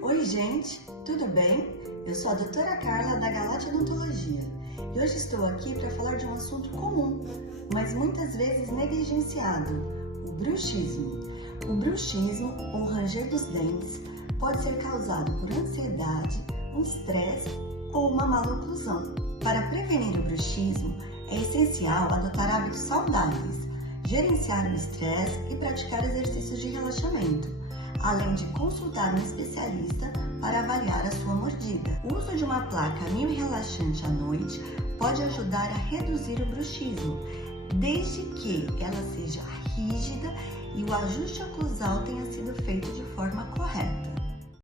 Oi gente, tudo bem? Eu sou a doutora Carla da Galate Odontologia e hoje estou aqui para falar de um assunto comum, mas muitas vezes negligenciado, o bruxismo. O bruxismo, ou ranger dos dentes, pode ser causado por ansiedade, um estresse ou uma má oclusão. Para prevenir o bruxismo, é essencial adotar hábitos saudáveis, gerenciar o estresse e praticar exercícios de relaxamento, além de consultar um especialista para avaliar a sua mordida. O uso de uma placa mio-relaxante à noite pode ajudar a reduzir o bruxismo, desde que ela seja rígida e o ajuste oclusal tenha sido feito de forma correta.